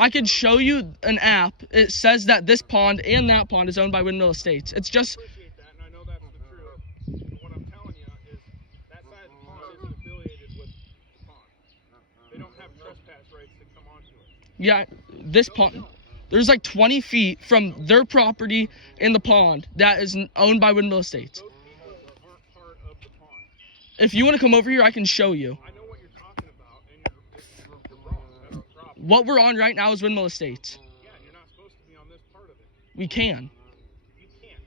I could show you an app. It says that this pond and that pond is owned by Windmill Estates. It's just. I appreciate that, and I know that's the truth. But what I'm telling you is that side of the pond isn't affiliated with the pond. They don't have trespass rights to come onto it. Yeah, this pond. There's like 20 feet from their property in the pond that is owned by Windmill Estates. Those people aren't part of the pond. If you want to come over here, I can show you. I know what you're talking about, and you're wrong. That's the problem. What we're on right now is Windmill Estates. Yeah, you're not supposed to be on this part of it. We can. You can't.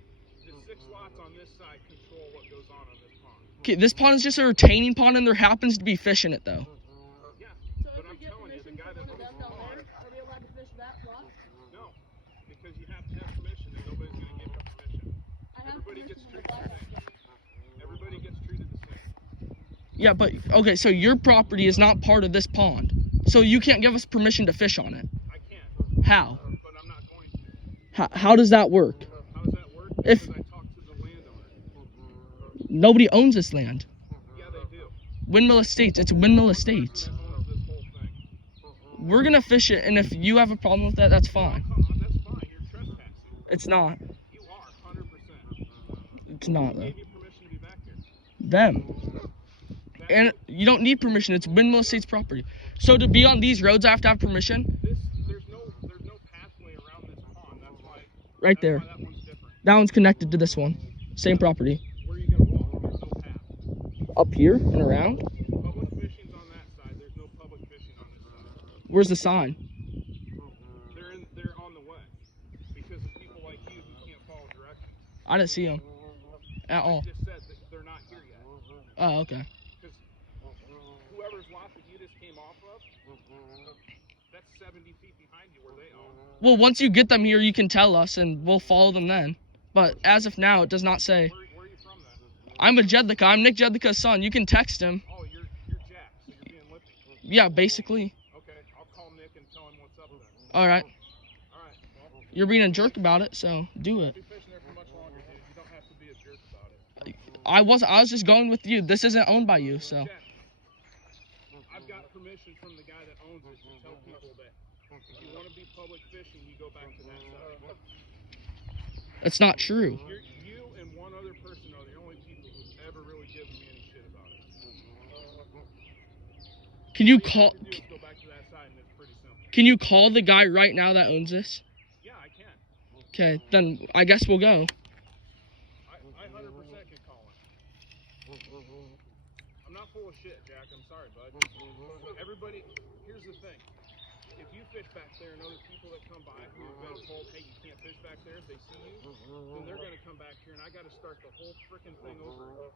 The 6 lots on this side control what goes on this pond. Okay, this pond is just a retaining pond, and there happens to be fish in it, though. Yeah, but I'm telling you, the guy that owns the pond. Are we allowed to fish that lot? No, because you have to have permission, and nobody's going to give you permission. Everybody gets treated the same. Everybody gets treated the same. Yeah, but okay, so your property is not part of this pond, so you can't give us permission to fish on it. I can, How? but I'm not going to. How does that work? How does that work? If- Because I talked to the landowner. Nobody owns this land. Yeah, they do. Windmill Estates. It's Windmill Estates. That owns this whole thing. We're gonna fish it, and if you have a problem with that, that's fine. That's fine. You're trespassing. It's not. You are, 100%. It's not Who though. gave you permission to be back here? Them. And you don't need permission. It's Windmill Estates property. So to be on these roads, I have to have permission. There's no pathway around this pond. That's why. Right That's there. why that one's different. That one's connected to this one. Same property. Where are you gonna walk? There's no path. Up here and around. Public fishing's on that side. There's no public fishing on this side. Where's the sign? They're on the way because of people like you who can't follow directions. I didn't see them at all. I just said that they're not here yet. Oh, okay. Because whoever's lot that you just came off of, that's 70 feet behind you where they own. Well, once you get them here, you can tell us, and we'll follow them then. But as of now, it does not say. Where are you from then? I'm a Jedlicka. I'm Nick Jedlicka's son. You can text him. Oh, you're Jack, so you're being lippy. Yeah, basically. Okay, I'll call Nick and tell him what's up there. All right. All right, well, You're being a jerk about it, so do it. be fishing there for much longer, dude. You don't have to be a jerk about it. I was just going with you. This isn't owned by you, so. Jack, I've got permission from the guy that owns it to tell people that if you want to be public fishing, you go back to that side. It's not true. You and one other person are the only people who've ever really given me any shit about it. Can you All call? have to do is go back to that side, and it's pretty simple. Can you call the guy right now that owns this? Yeah, I can. Okay, then I guess we'll go. I 100% can call him. I'm not full of shit, Jack. I'm sorry, bud. Everybody, here's the thing. If you fish back there and other people that come by who have been told, hey, you can't fish back there, if they see you, then they're going to come back here, and I got to start the whole freaking thing over. All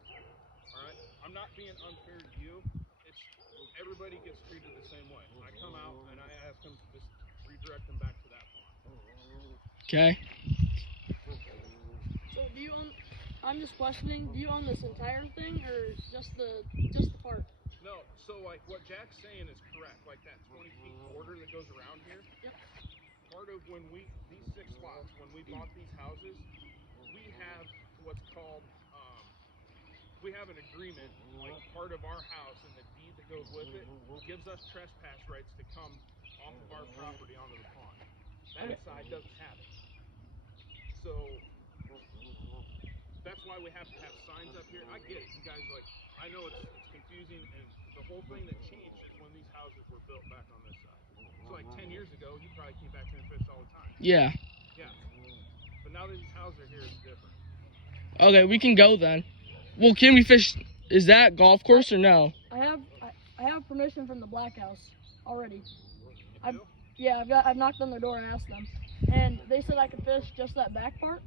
right? I'm not being unfair to you. It's everybody gets treated the same way. I come out and I ask them to just redirect them back to that pond. Okay. So do you own? I'm just questioning. Do you own this entire thing or just the part? No, so like what Jack's saying is correct. Like that 20 feet border that goes around here. Yep. Part of these 6 lots, when we bought these houses, we have what's called, we have an agreement, like part of our house and the deed that goes with it, gives us trespass rights to come off of our property onto the pond. That side doesn't have it. So that's why we have to have signs up here. I get it, you guys, like, I know it's confusing, and the whole thing that changed is when these houses were built back on this side. So like 10 years ago, you probably came back here and fished all the time. Yeah. Yeah. But now that these houses are here, it's different. Okay, we can go then. Well, can we fish? Is that golf course or no? I have permission from the Black House already. You do? I've knocked on their door and asked them, and they said I could fish just that back part.